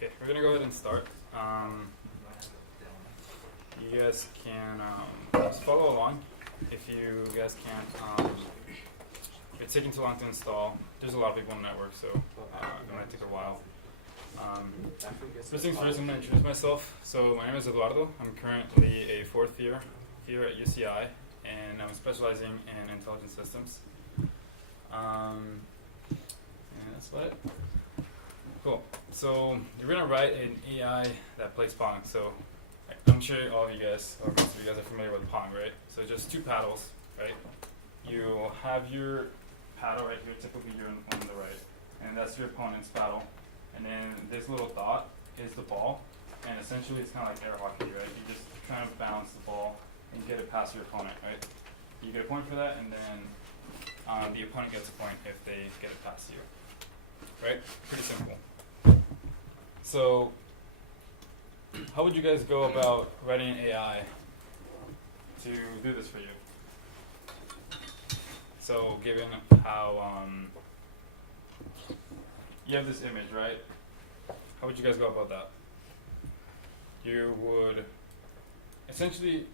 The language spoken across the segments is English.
Okay, we're gonna go ahead and start. You guys can just follow along. If you guys can't, if it's taking too long to install, there's a lot of people on the network, so it might take a while. First things first, I'm going to introduce myself. So my name is Eduardo. I'm currently a fourth year here at UCI, and I'm specializing in intelligent systems. And that's about it. Cool. So you're going to write an AI that plays Pong. So I'm sure all of you guys, or most of you guys are familiar with Pong, right? So just two paddles, right? You have your paddle right here, typically you're on the right, and that's your opponent's paddle. And then this little dot is the ball, and essentially it's kind of like air hockey, right? You just try to bounce the ball and get it past your opponent, right? You get a point for that, and then the opponent gets a point if they get it past you, right? Pretty simple. So how would you guys go about writing an AI to do this for you? So given how you have this image, right? How would you guys go about that? You would essentially,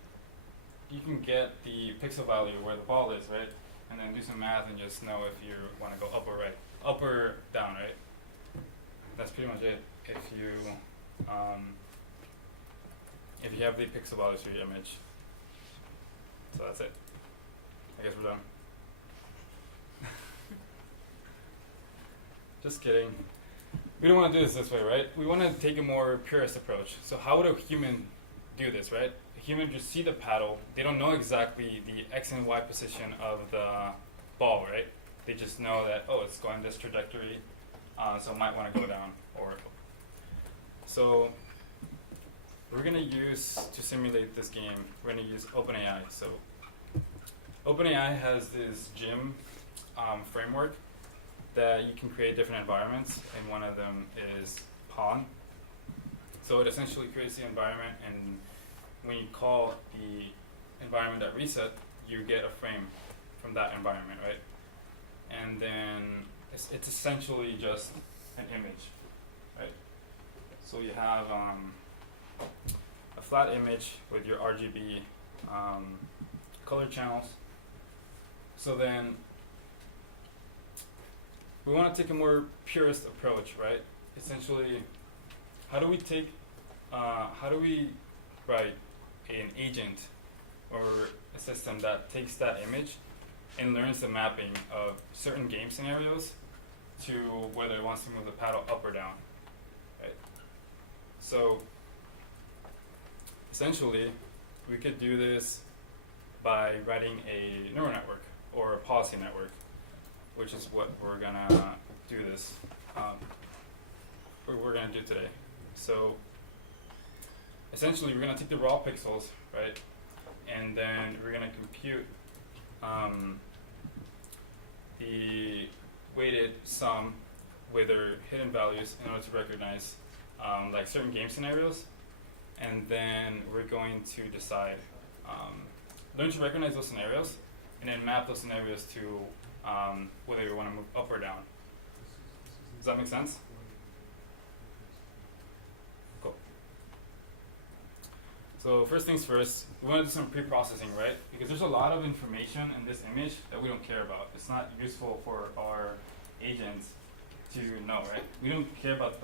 you can get the pixel value where the ball is, right? And then do some math and just know if you want to go up or right, up or down, right? That's pretty much it. If you have the pixel values for your image. So that's it. I guess we're done. Just kidding. We don't want to do this way, right? We want to take a more purist approach. So how would a human do this, right? A human just see the paddle. They don't know exactly the X and Y position of the ball, right? They just know that, oh, it's going this trajectory, so it might want to go down or up. So we're going to use, to simulate this game, we're going to use OpenAI. So OpenAI has this gym framework that you can create different environments, and one of them is Pong. So it essentially creates the environment, and when you call the environment at reset, you get a frame from that environment, right? And then it's essentially just an image, right? So you have a flat image with your RGB color channels. So then we want to take a more purist approach, right? Essentially, how do we write an agent or a system that takes that image and learns the mapping of certain game scenarios to whether it wants to move the paddle up or down, right? So essentially, we could do this by writing a neural network or a policy network, which is what we're gonna do this. We're gonna do today. So essentially, we're gonna take the raw pixels, right, and then we're gonna compute the weighted sum with their hidden values in order to recognize like certain game scenarios, and then we're going to decide, learn to recognize those scenarios, and then map those scenarios to whether you want to move up or down. Does that make sense? Cool. So first things first, we want to do some pre-processing, right? Because there's a lot of information in this image that we don't care about. It's not useful for our agents to know, right? We don't care about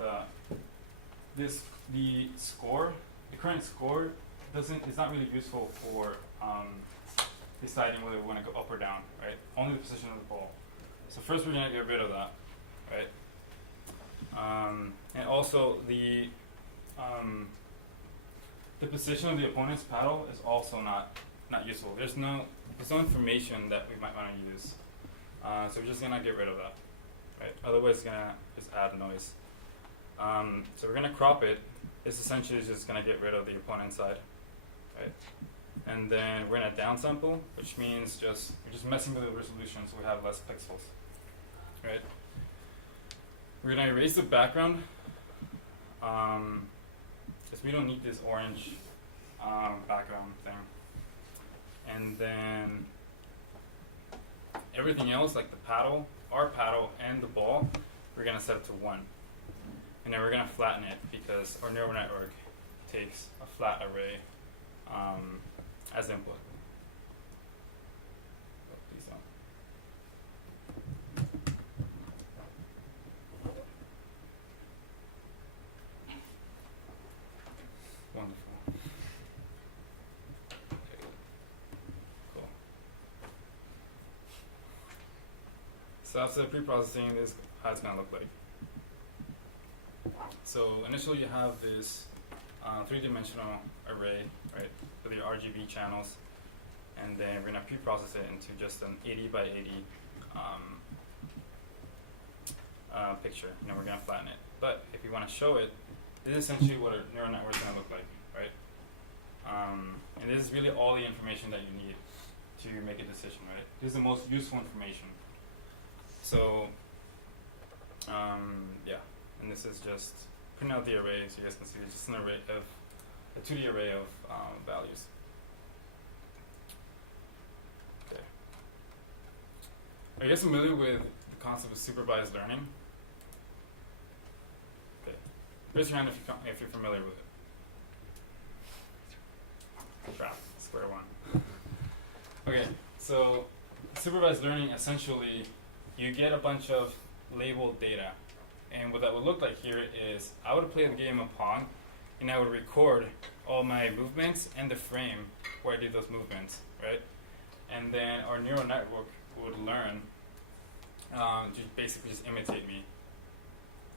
the score. The current score is not really useful for deciding whether we want to go up or down, right? Only the position of the ball. So first we're going to get rid of that, right? And also the position of the opponent's paddle is also not useful. There's no information that we might want to use. So we're just going to get rid of that, right? Otherwise it's going to just add noise. So we're going to crop it. It's essentially just going to get rid of the opponent's side, right? And then we're going to downsample, which means we're just messing with the resolution so we have less pixels, right? We're going to erase the background because we don't need this orange background thing. And then everything else, like the paddle, our paddle, and the ball, we're going to set it to 1. and then we're going to flatten it because our neural network takes a flat array as input. Oh, please don't. Wonderful. Okay. Cool. So after preprocessing, this is how it's going to look like. So initially you have this three-dimensional array, right, with your RGB channels, and then we're going to pre-process it into just an 80 by 80 picture, and then we're going to flatten it. But if you want to show it, this is essentially what a neural network is going to look like, right? And this is really all the information that you need to make a decision, right? This is the most useful information. So, yeah, and this is just print out the array so you guys can see it's just an array of a 2D array of values. Okay. Are you guys familiar with the concept of supervised learning? Okay. Raise your hand if you're familiar with it. Crap, square one. Okay, so supervised learning, essentially, you get a bunch of labeled data. And what that would look like here is I would play the game of Pong, and I would record all my movements and the frame where I did those movements, right? And then our neural network would learn to basically just imitate me.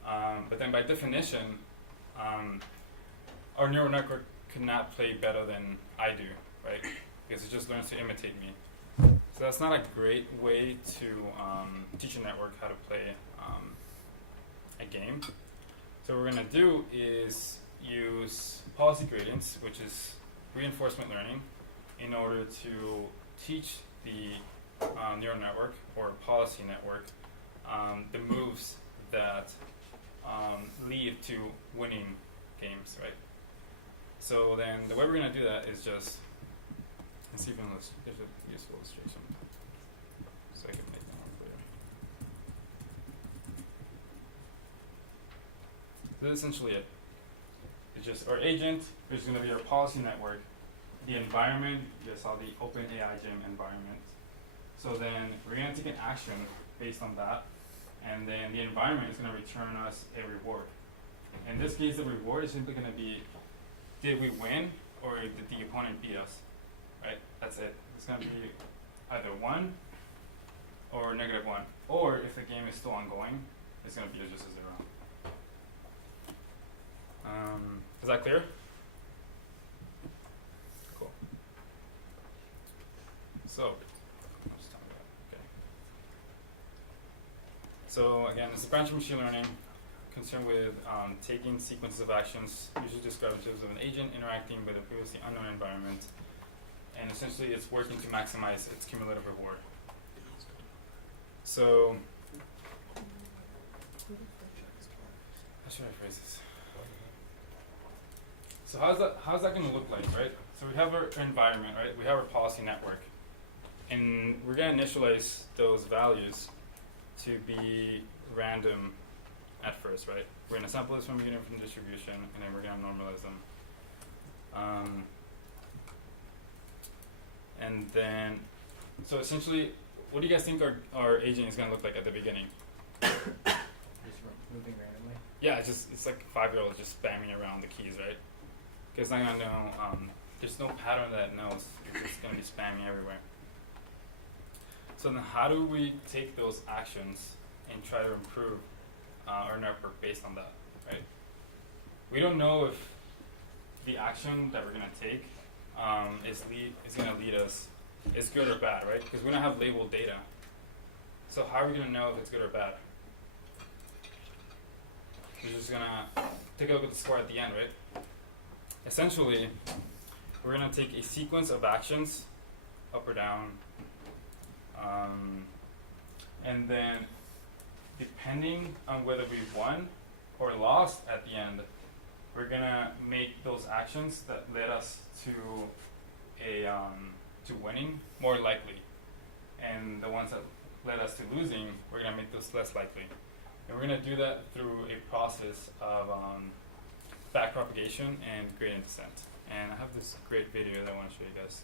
But then by definition, our neural network could not play better than I do, right? Because it just learns to imitate me. So that's not a great way to teach a network how to play a game. So what we're going to do is use policy gradients, which is reinforcement learning, in order to teach the neural network or policy network the moves that lead to winning games, right? So then the way we're going to do that is just, let's see if there's a useful illustration so I can make that more clear. So that's essentially it. It's just our agent, which is going to be our policy network. The environment, you saw the Open AI Gym environment. So then we're going to take an action based on that, and then the environment is going to return us a reward. In this case, the reward is simply going to be, did we win or did the opponent beat us? Right? That's it. It's going to be either 1 or -1. Or if the game is still ongoing, it's going to be just a 0. Is that clear? Cool. So, okay. So again, it's a branch of machine learning concerned with taking sequences of actions, usually described in terms of an agent interacting with a previously unknown environment, and essentially it's working to maximize its cumulative reward. So, how should I phrase this? So how's that going to look like, right? So we have our environment, right? We have our policy network, and we're going to initialize those values to be random at first, right? We're going to sample this from uniform distribution, and then we're going to normalize them. And then, so essentially, what do you guys think our agent is going to look like at the beginning? Just moving randomly? Yeah, it's like 5-year-olds just spamming around the keys, right? Because it's not going to know, there's no pattern that it knows. It's just going to be spamming everywhere. So then how do we take those actions and try to improve our network based on that, right? We don't know if the action that we're going to take is going to lead us, is good or bad, right? Because we don't have labeled data. So how are we going to know if it's good or bad? We're just going to take a look at the score at the end, right? Essentially, we're going to take a sequence of actions, up or down, and then depending on whether we won or lost at the end, we're going to make those actions that led us to to winning more likely. And the ones that led us to losing, we're going to make those less likely. And we're going to do that through a process of backpropagation and gradient descent. And I have this great video that I want to show you guys,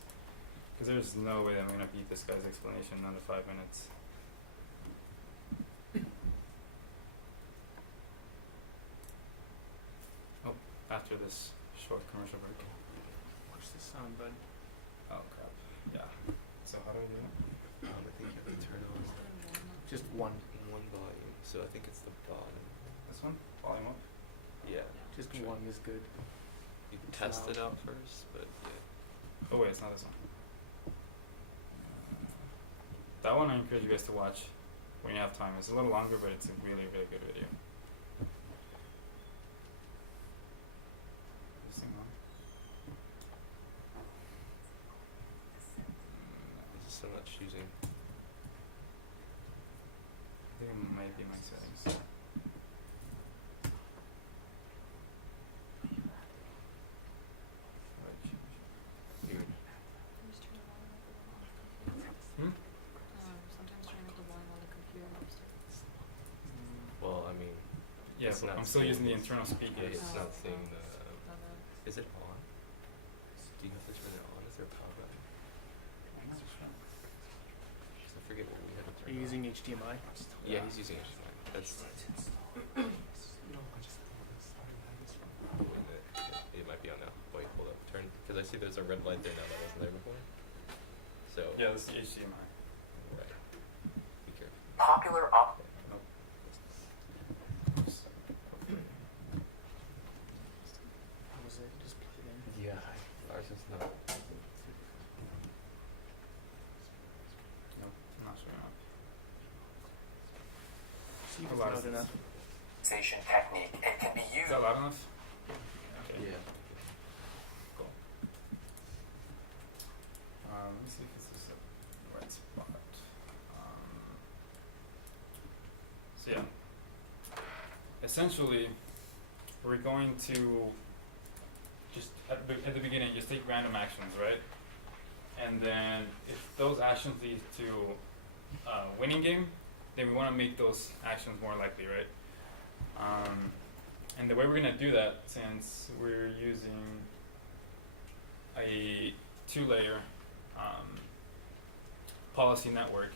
because there's no way that I'm going to beat this guy's explanation under 5 minutes. Oh, after this short commercial break. Where's the sound bud? Oh crap. Yeah. So how do I do it? I think you have to turn on Just one. one volume, so I think it's the bottom. This one? Volume up? Yeah. Just Sure. one is good. You can It's test loud. it out first, but yeah. Oh wait, it's not this one. That one I encourage you guys to watch when you have time. It's a little longer, but it's a really, really good video. This thing on? It's just I'm not choosing. I think it might be my settings. Here. Hmm? Sometimes trying to volume on the computer helps too. Well, I mean, Yeah, It's but not I'm still using the saying- internal yeah, speakers. it's not saying the. Uh, Is it on? Do you know if it's really on? Is there a power button? I'm not sure. I forget what we had to Are turn you on. using HDMI? Yeah, he's using HDMI. That's. It might be on now. Wait, hold up. Turn, because I see there's a red light there now that wasn't there before. So. Yeah, this is HDMI. Right. Be careful. Popular op. Nope. Oops. How was it? Just plug it in. Yeah, ours is not. Nope, I'm not showing up. See if How it's loud loud is enough. Technique. It can be Is used. that loud enough? Okay. Yeah. Cool. Let me see if this is the right spot. So yeah. Essentially, we're going to just at the beginning just take random actions, right? And then if those actions lead to a winning game, then we want to make those actions more likely, right? And the way we're going to do that, since we're using a 2-layer policy network,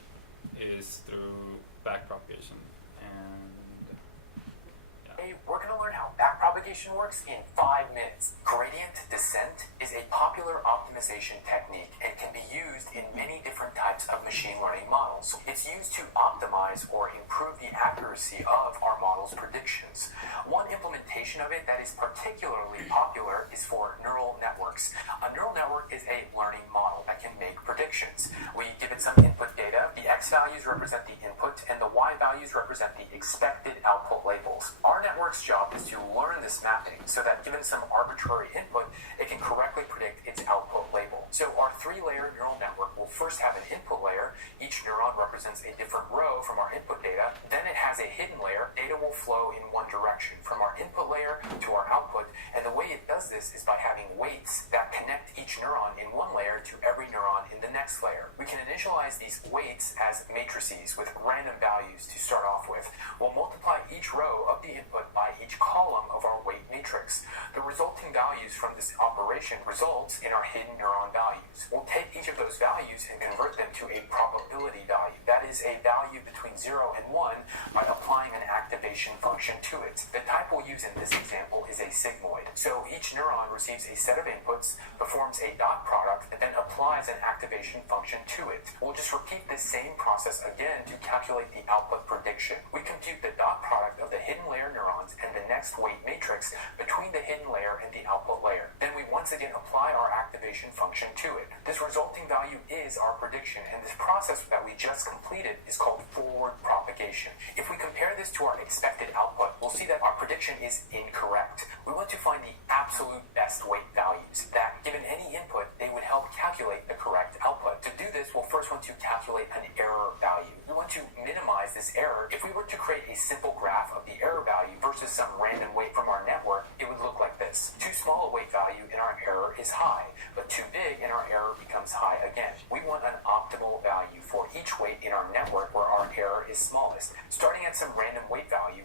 is through backpropagation. And yeah. Hey, we're going to learn how backpropagation works in 5 minutes. Gradient descent is a popular optimization technique and can be used in many different types of machine learning models. It's used to optimize or improve the accuracy of our model's predictions. One implementation of it that is particularly popular is for neural networks. A neural network is a learning model that can make predictions. We give it some input data. The X values represent the input and the Y values represent the expected output labels. Our network's job is to learn this mapping so that given some arbitrary input, it can correctly predict its output label. So our 3-layer neural network will first have an input layer. Each neuron represents a different row from our input data. Then it has a hidden layer. Data will flow in one direction from our input layer to our output. And the way it does this is by having weights that connect each neuron in one layer to every neuron in the next layer. We can initialize these weights as matrices with random values to start off with. We'll multiply each row of the input by each column of our weight matrix. The resulting values from this operation results in our hidden neuron values. We'll take each of those values and convert them to a probability value. That is a value between 0 and 1 by applying an activation function to it. The type we'll use in this example is a sigmoid. So each neuron receives a set of inputs, performs a dot product, and then applies an activation function to it. We'll just repeat this same process again to calculate the output prediction. We compute the dot product of the hidden layer neurons and the next weight matrix between the hidden layer and the output layer. Then we once again apply our activation function to it. This resulting value is our prediction, and this process that we just completed is called forward propagation. If we compare this to our expected output, we'll see that our prediction is incorrect. We want to find the absolute best weight values that, given any input, they would help calculate the correct output. To do this, we'll first want to calculate an error value. We want to minimize this error. If we were to create a simple graph of the error value versus some random weight from our network, it would look like this. Too small a weight value and our error is high, but too big and our error becomes high again. We want an optimal value for each weight in our network where our error is smallest. Starting at some random weight value,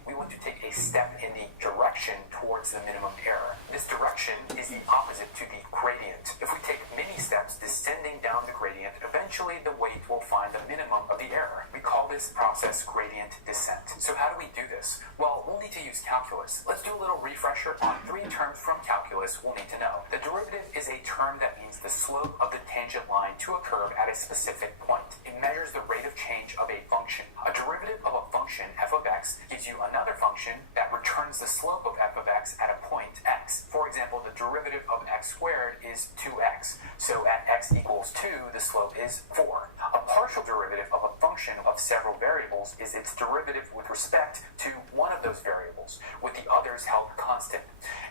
a step in the direction towards the minimum error. This direction is the opposite to the gradient. If we take many steps descending down the gradient, eventually the weight will find the minimum of the error. We call this process gradient descent. So how do we do this? Well, we'll need to use calculus. Let's do a little refresher on 3 terms from calculus we'll need to know. The derivative is a term that means the slope of the tangent line to a curve at a specific point. It measures the rate of change of a function. A derivative of a function, f of x, gives you another function that returns the slope of f of x at a point x. For example, the derivative of x squared is 2x. So at x equals 2, the slope is 4. A partial derivative of a function of several variables is its derivative with respect to one of those variables, with the others held constant.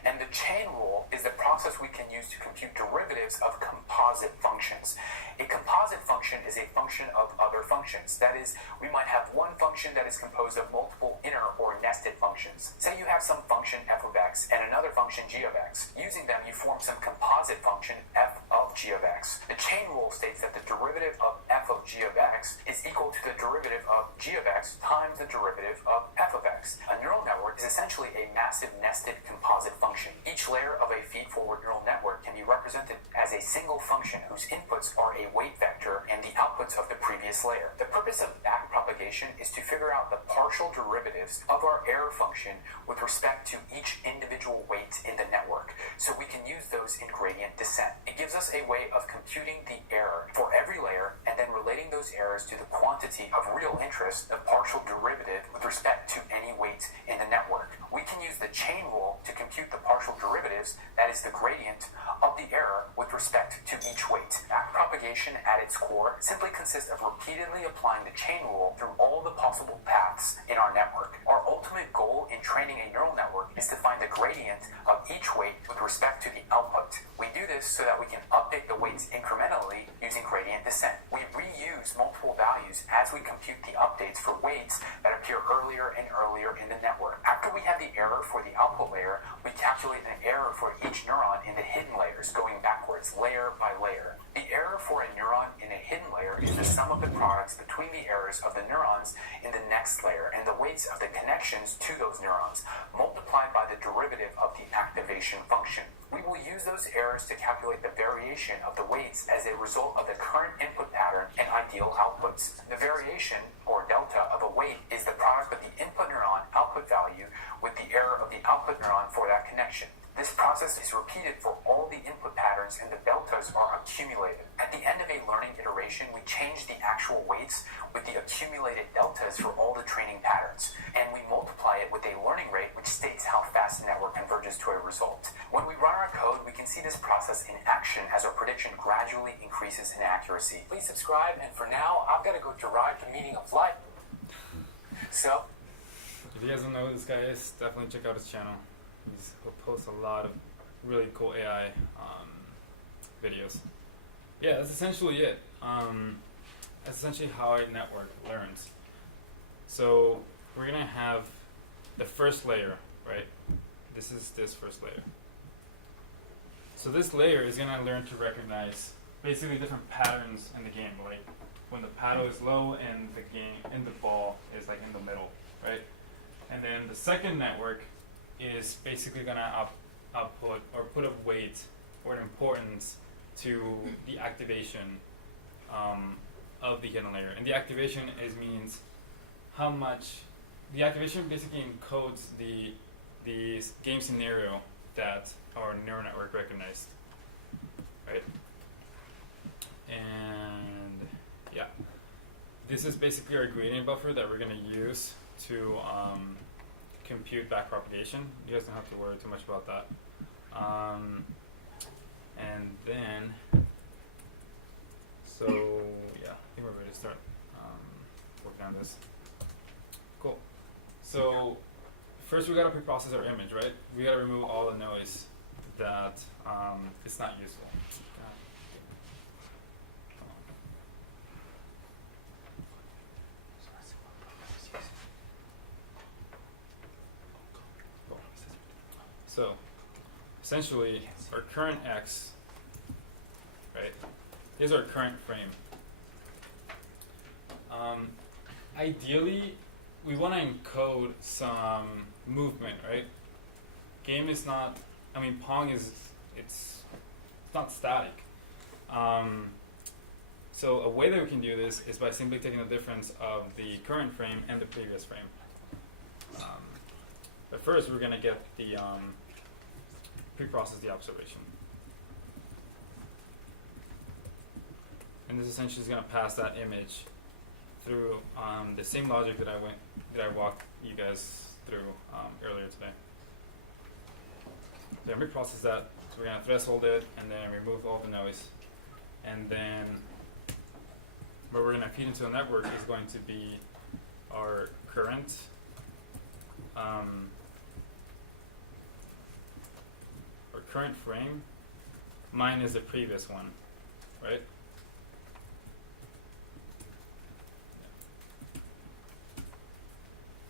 And the chain rule is the process we can use to compute derivatives of composite functions. A composite function is a function of other functions. That is, we might have one function that is composed of multiple inner or nested functions. Say you have some function f of x and another function g of x. Using them, you form some composite function f of g of x. The chain rule states that the derivative of f of g of x is equal to the derivative of g of x times the derivative of f of x. A neural network is essentially a massive nested composite function. Each layer of a feed-forward neural network can be represented as a single function whose inputs are a weight vector and the outputs of the previous layer. The purpose of backpropagation is to figure out the partial derivatives of our error function with respect to each individual weight in the network, so we can use those in gradient descent. It gives us a way of computing the error for every layer and then relating those errors to the quantity of real interest, the partial derivative with respect to any weight in the network. We can use the chain rule to compute the partial derivatives, that is the gradient, of the error with respect to each weight. Backpropagation at its core simply consists of repeatedly applying the chain rule through all the possible paths in our network. Our ultimate goal in training a neural network is to find the gradient of each weight with respect to the output. We do this so that we can update the weights incrementally using gradient descent. We reuse multiple values as we compute the updates for weights that appear earlier and earlier in the network. After we have the error for the output layer, we calculate an error for each neuron in the hidden layers, going backwards, layer by layer. The error for a neuron in a hidden layer is the sum of the products between the errors of the neurons in the next layer and the weights of the connections to those neurons, multiplied by the derivative of the activation function. We will use those errors to calculate the variation of the weights as a result of the current input pattern and ideal outputs. The variation, or delta, of a weight is the product of the input neuron output value with the error of the output neuron for that connection. This process is repeated for all the input patterns and the deltas are accumulated. At the end of a learning iteration, we change the actual weights with the accumulated deltas for all the training patterns, and we multiply it with a learning rate which states how fast the network converges to a result. When we run our code, we can see this process in action as our prediction gradually increases in accuracy. Please subscribe, and for now, I've got to go derive the meaning of life. So, If you guys don't know who this guy is, definitely check out his channel. He'll post a lot of really cool AI videos. Yeah, that's essentially it. That's essentially how a network learns. So we're gonna have the first layer, right? This is this first layer. So this layer is gonna learn to recognize basically different patterns in the game, like when the paddle is low and the ball is like in the middle, right? And then the second network is basically gonna output or put a weight or an importance to the activation of the hidden layer. And the activation means how much. The activation basically encodes the game scenario that our neural network recognized, right? And yeah, this is basically our gradient buffer that we're gonna use to compute backpropagation. You guys don't have to worry too much about that. And then, so yeah, I think we're ready to start working on this. Cool. So first we gotta preprocess our image, right? We gotta remove all the noise that is not useful. So, essentially, our current X, right, is our current frame. Ideally, we want to encode some movement, right? Game is not. I mean, Pong is. It's not static. So a way that we can do this is by simply taking the difference of the current frame and the previous frame. But first, we're gonna get the pre-process the observation, and this essentially is gonna pass that image through the same logic that I walked you guys through earlier today. Then we process that. So we're gonna threshold it and then remove all the noise, and then what we're gonna feed into the network is going to be our current frame minus the previous one, right?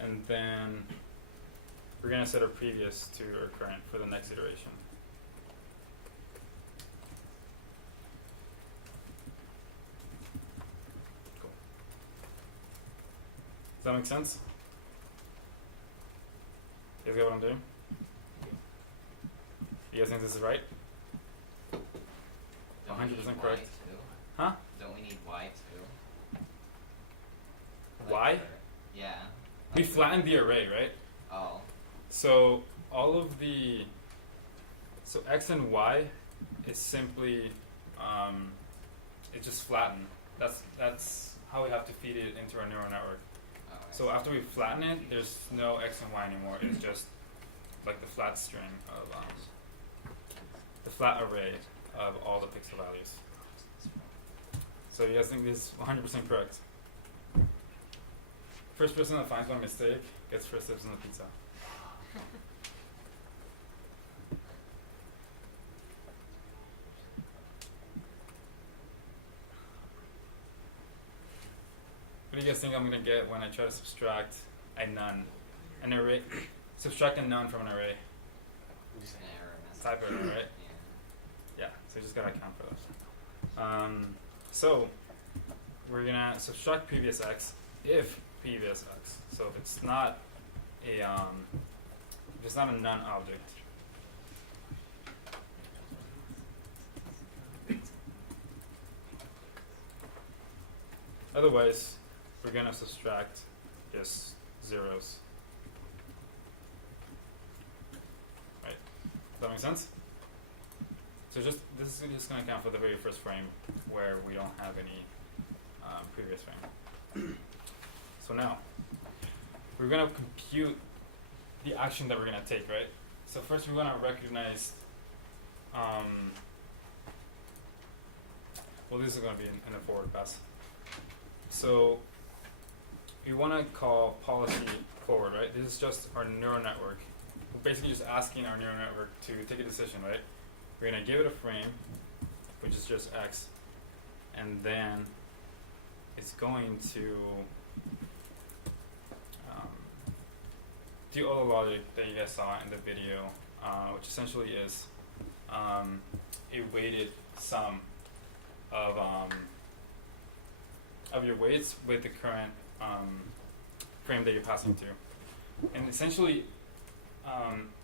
And then we're going to set our previous to our current for the next iteration. Cool. Does that make sense? You guys get what I'm doing? You guys think this is right? Don't we 100% need correct. Y too? Huh? Don't we need Y too? Y? Yeah. We flattened the array, right? Oh. So all of the, so X and Y is simply, it's just flattened. That's how we have to feed it into our neural network. Oh, I So after we flatten it, there's no X and Y anymore. It's just like the flat string of, the flat array of all the pixel values. So you guys think this is 100% correct? First person that finds one mistake gets first dibs on the pizza. What do you guys think I'm gonna get when I try to subtract a none? An array, subtract a none from an array. Just an error message. Type error, right? Yeah. Yeah, so you just gotta account for those. So we're gonna subtract previous x if previous x. So if it's not a if it's not a none object. Otherwise, we're gonna subtract just zeros. Right? Does that make sense? So this is just going to count for the very first frame where we don't have any previous frame. So now, we're going to compute the action that we're going to take, right? So first we're going to recognize, well, this is going to be in a forward pass. So we want to call policy forward, right? This is just our neural network. We're basically just asking our neural network to take a decision, right? We're going to give it a frame, which is just x, and then it's going to do all the logic that you guys saw in the video, which essentially is a weighted sum of your weights with the current frame that you're passing to. And essentially,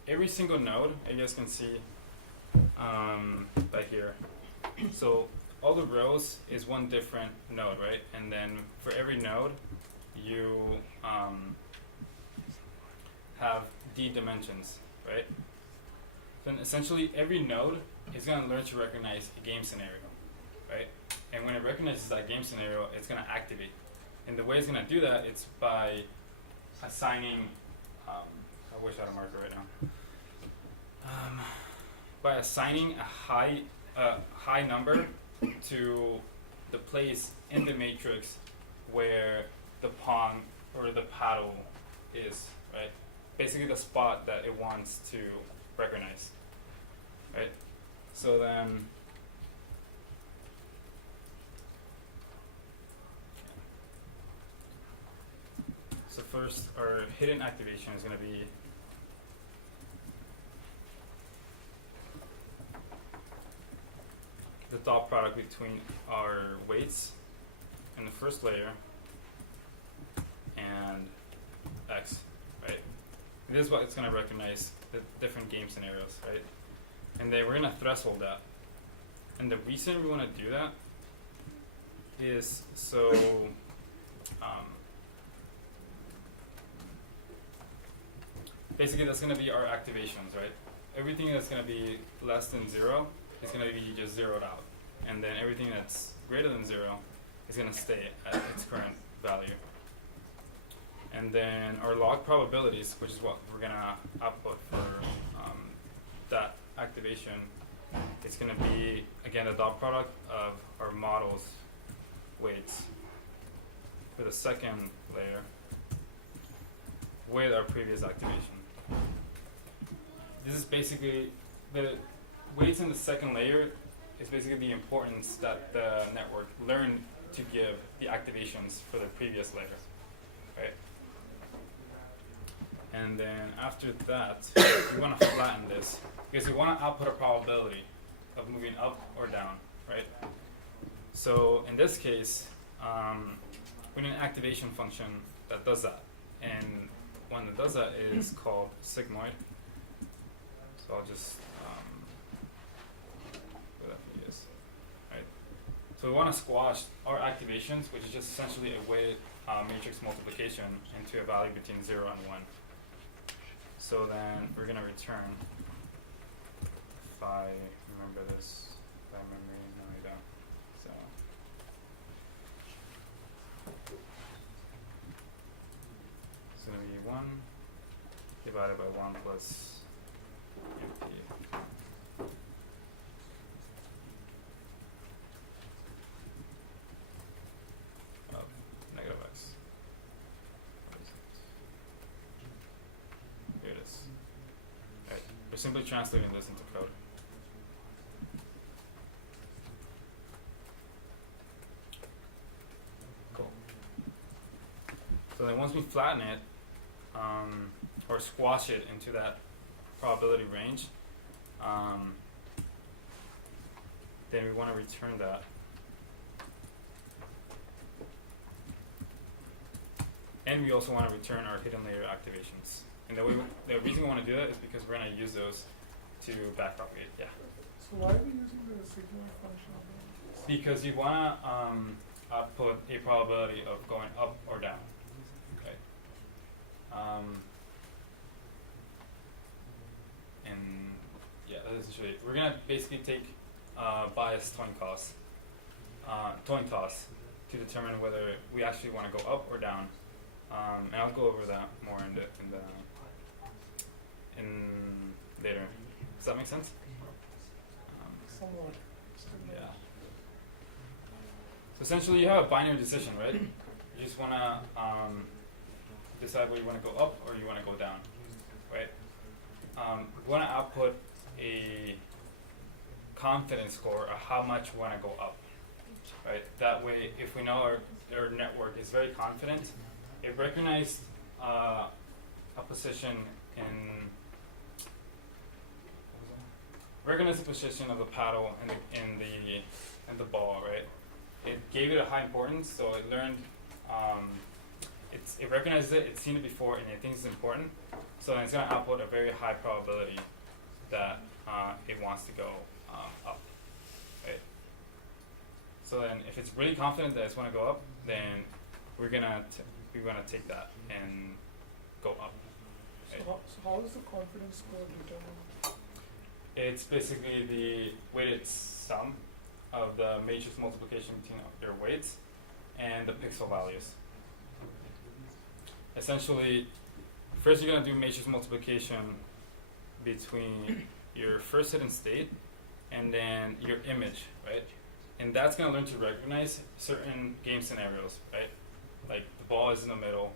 every single node, you guys can see back here. So all the rows is one different node, right? And then for every node, you have d dimensions, right? Then essentially every node is going to learn to recognize a game scenario, right? And when it recognizes that game scenario, it's going to activate. And the way it's going to do that, it's by assigning, I wish I had a marker right now. By assigning a high number to the place in the matrix where the Pong or the paddle is, right? Basically the spot that it wants to recognize, right? So then, so first our hidden activation is going to be the dot product between our weights in the first layer and This is what it's going to recognize, the different game scenarios, right? And then we're going to threshold that. And the reason we want to do that is so basically that's going to be our activations, right? Everything that's going to be less than 0 is going to be just zeroed out. And then everything that's greater than 0 is going to stay at its current value. And then our log probabilities, which is what we're going to output for that activation, it's going to be, again, the dot product of our model's weights for the second layer with our previous activation. This is basically, the weights in the second layer is basically the importance that the network learned to give the activations for the previous layer, right? And then after that, we want to flatten this because we want to output a probability of moving up or down, right? So in this case, we need an activation function that does that. And one that does that is called sigmoid. So I'll just put that for you guys, right? So we want to squash our activations, which is just essentially a weighted matrix multiplication into a value between 0 and 1. So then we're going to return, if I remember this by memory, no I don't. So it's going to be 1 divided by 1 plus empty. Of negative x. What is it? Here it is. Right. We're simply translating this into code. Cool. So then once we flatten it, or squash it into that probability range, then we want to return that. And we also want to return our hidden layer activations. And the reason we want to do that is because we're going to use those to backpropagate. Yeah. So why are we using the sigmoid function? Because you want to output a probability of going up or down. Okay. And yeah, that's essentially it. We're gonna basically take bias coin toss to determine whether we actually want to go up or down. And I'll go over that more in later. Does that make sense? Somewhat. Yeah. So essentially, you have a binary decision, right? You just want to decide whether you want to go up or you want to go down, right? We want to output a confidence score of how much we want to go up, right? That way, if we know our network is very confident, it recognized a position recognize the position of the paddle and the ball, right? It gave it a high importance, so it learned. It recognizes it. It's seen it before, and it thinks it's important. So then it's going to output a very high probability that it wants to go up, right? So then, if it's really confident that it's going to go up, then we're gonna take that and go up. Right? So how is the confidence score determined? It's basically the weighted sum of the matrix multiplication between their weights and the pixel values. Essentially, first you're going to do matrix multiplication between your first hidden state and then your image, right? And that's going to learn to recognize certain game scenarios, right? Like the ball is in the middle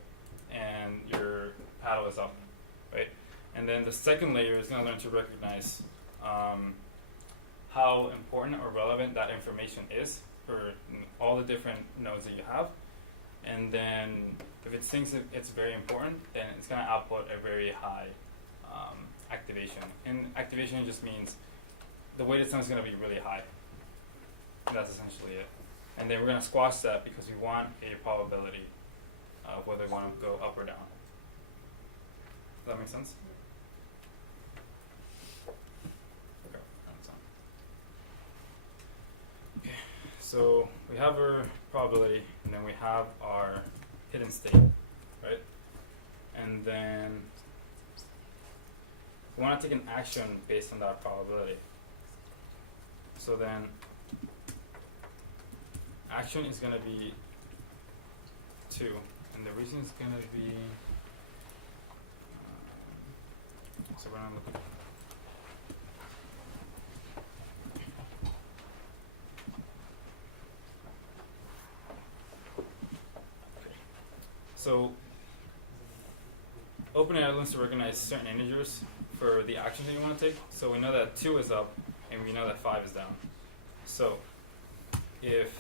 and your paddle is up, right? And then the second layer is going to learn to recognize how important or relevant that information is for all the different nodes that you have. And then if it thinks that it's very important, then it's going to output a very high activation. And activation just means the weighted sum is going to be really high. And that's essentially it. And then we're going to squash that because we want a probability of whether we want to go up or down. Does that make sense? Okay, that's on. Okay, so we have our probability, and then we have our hidden state, right? And then we want to take an action based on that probability. So then action is going to be 2, and the reason it's going to be so we're not looking. So OpenAI wants to recognize certain integers for the actions that you want to take. So we know that 2 is up, and we know that 5 is down. So if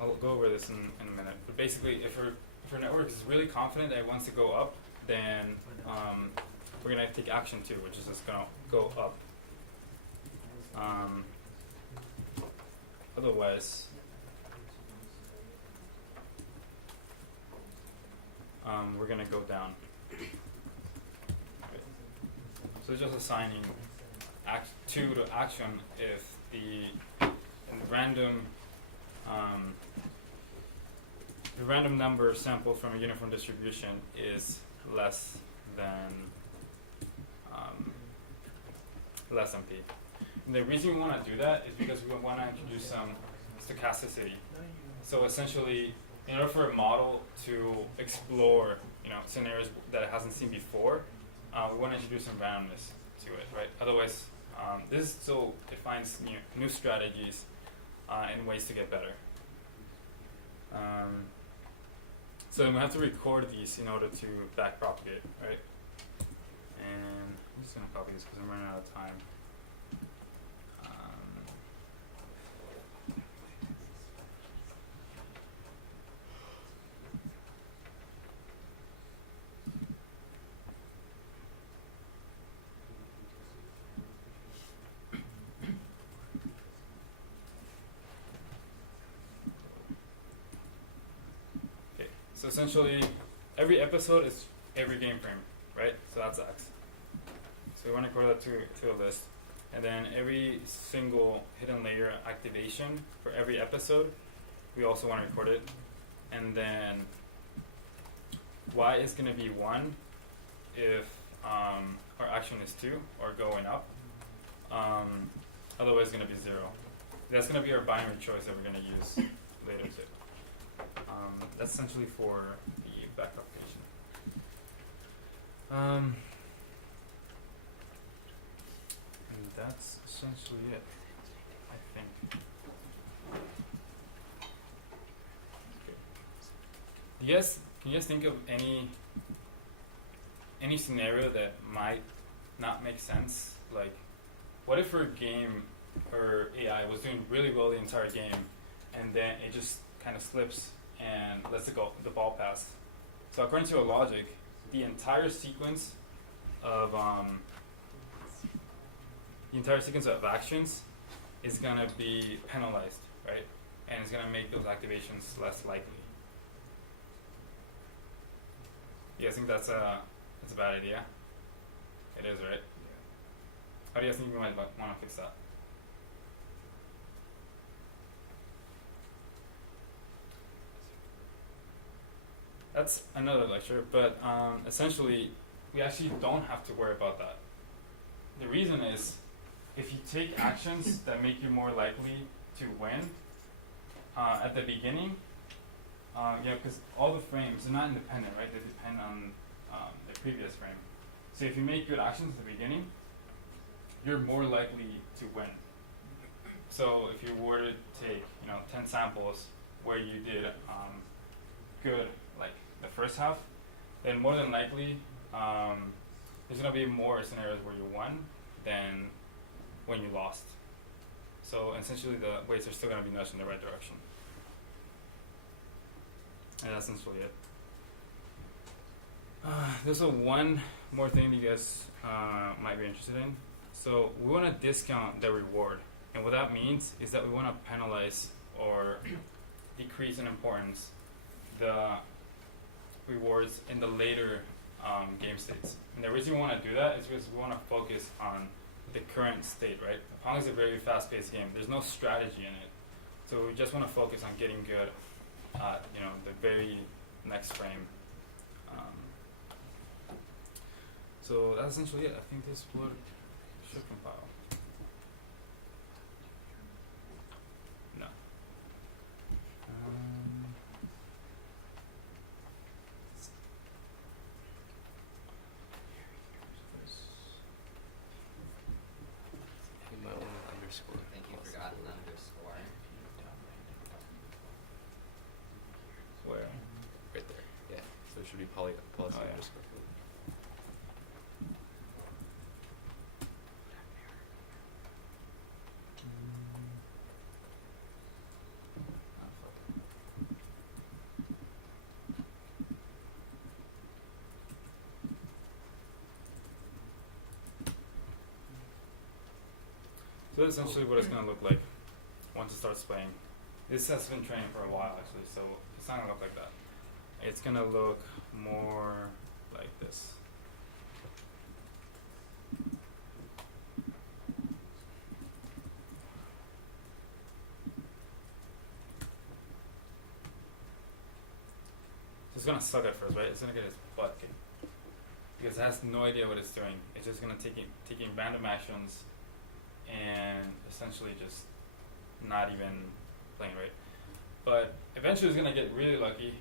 I'll go over this in a minute, but basically, if our network is really confident that it wants to go up, then we're gonna take action 2, which is just gonna go up. Otherwise, we're gonna go down. Okay. So it's just assigning 2 to action if the random number sampled from a uniform distribution is less than p. And the reason we want to do that is because we want to introduce some stochasticity. So essentially, in order for a model to explore, scenarios that it hasn't seen before, we want to introduce some randomness to it, right? Otherwise, this still defines new strategies and ways to get better. So then we have to record these in order to backpropagate, right? And I'm just going to copy this because I'm running out of time. So essentially, every episode is every game frame, right? So that's X. So we want to record that to a list. And then every single hidden layer activation for every episode, we also want to record it. And then Y is going to be 1 if our action is 2 or going up. Otherwise, it's going to be 0. That's going to be our binary choice that we're going to use later too. That's essentially for the backpropagation. And that's essentially it, I think. Okay. Can you guys think of any scenario that might not make sense? Like, what if our game or AI was doing really well the entire game, and then it just kind of slips and lets the ball pass? So according to our logic, the entire sequence of actions is gonna be penalized, right? And it's gonna make those activations less likely. You guys think that's a bad idea? It is, right? How do you guys think we might want to fix that? That's another lecture, but essentially, we actually don't have to worry about that. The reason is, if you take actions that make you more likely to win at the beginning, because all the frames are not independent, right? They depend on the previous frame. So if you make good actions at the beginning, you're more likely to win. So if you were to take 10 samples where you did good, like the first half, then more than likely there's going to be more scenarios where you won than when you lost. So essentially the weights are still going to be nudged in the right direction. And that's essentially it. There's one more thing that you guys might be interested in. So we want to discount the reward. And what that means is that we want to penalize or decrease in importance the rewards in the later game states. And the reason we want to do that is because we want to focus on the current state, right? Pong is a very fast-paced game. There's no strategy in it. So we just want to focus on getting good at, the very next frame. So that's essentially it. I think this should compile. No. You might want an underscore. I think you forgot an underscore. Where? Right there. Yeah. So it should be policy Oh, yeah. underscore. So that's essentially what it's going to look like once it starts playing. This has been training for a while actually, so it's not going to look like that. It's going to look more like this. So it's going to suck at first, right? It's going to get its butt kicked. Because it has no idea what it's doing. It's just going to taking random actions and essentially just not even playing, right? But eventually it's gonna get really lucky,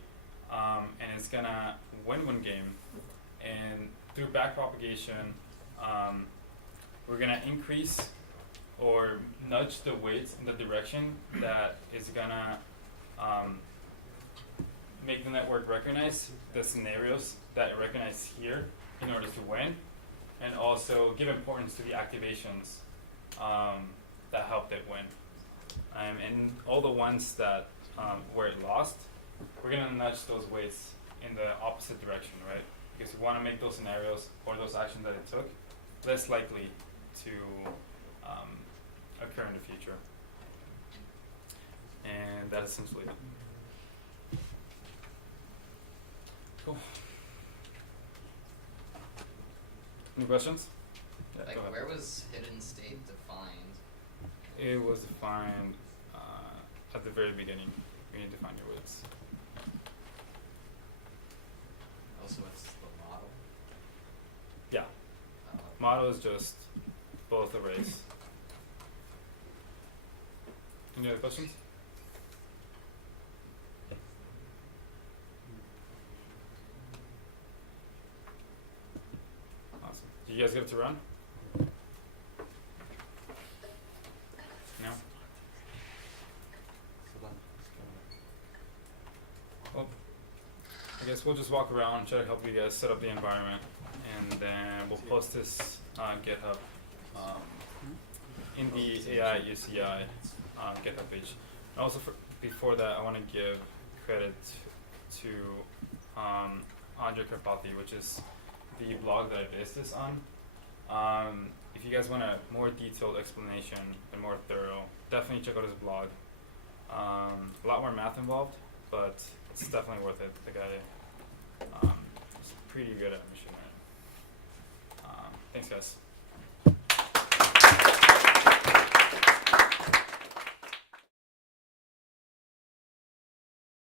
and it's gonna win one game, and through back propagation, we're gonna increase or nudge the weights in the direction that is gonna make the network recognize the scenarios that it recognizes here in order to win, and also give importance to the activations that helped it win. And all the ones that where it lost, we're gonna nudge those weights in the opposite direction, right? Because we want to make those scenarios or those actions that it took less likely to occur in the future. And that's essentially it. Cool. Any questions? Yeah, Like, go ahead. where was hidden state defined? It was defined at the very beginning. You need to find your weights. Also, what's the model? Yeah. Oh, Model is just both arrays. Any other questions? Awesome. Did you guys get it to run? No? Well, I guess we'll just walk around and try to help you guys set up the environment, and then we'll post this on GitHub in the AI UCI GitHub page. And also, before that, I want to give credit to Andre Karpathy, which is the blog that I based this on. If you guys want a more detailed explanation and more thorough, definitely check out his blog. A lot more math involved, but it's definitely worth it. The guy is pretty good at machine learning. Thanks, guys.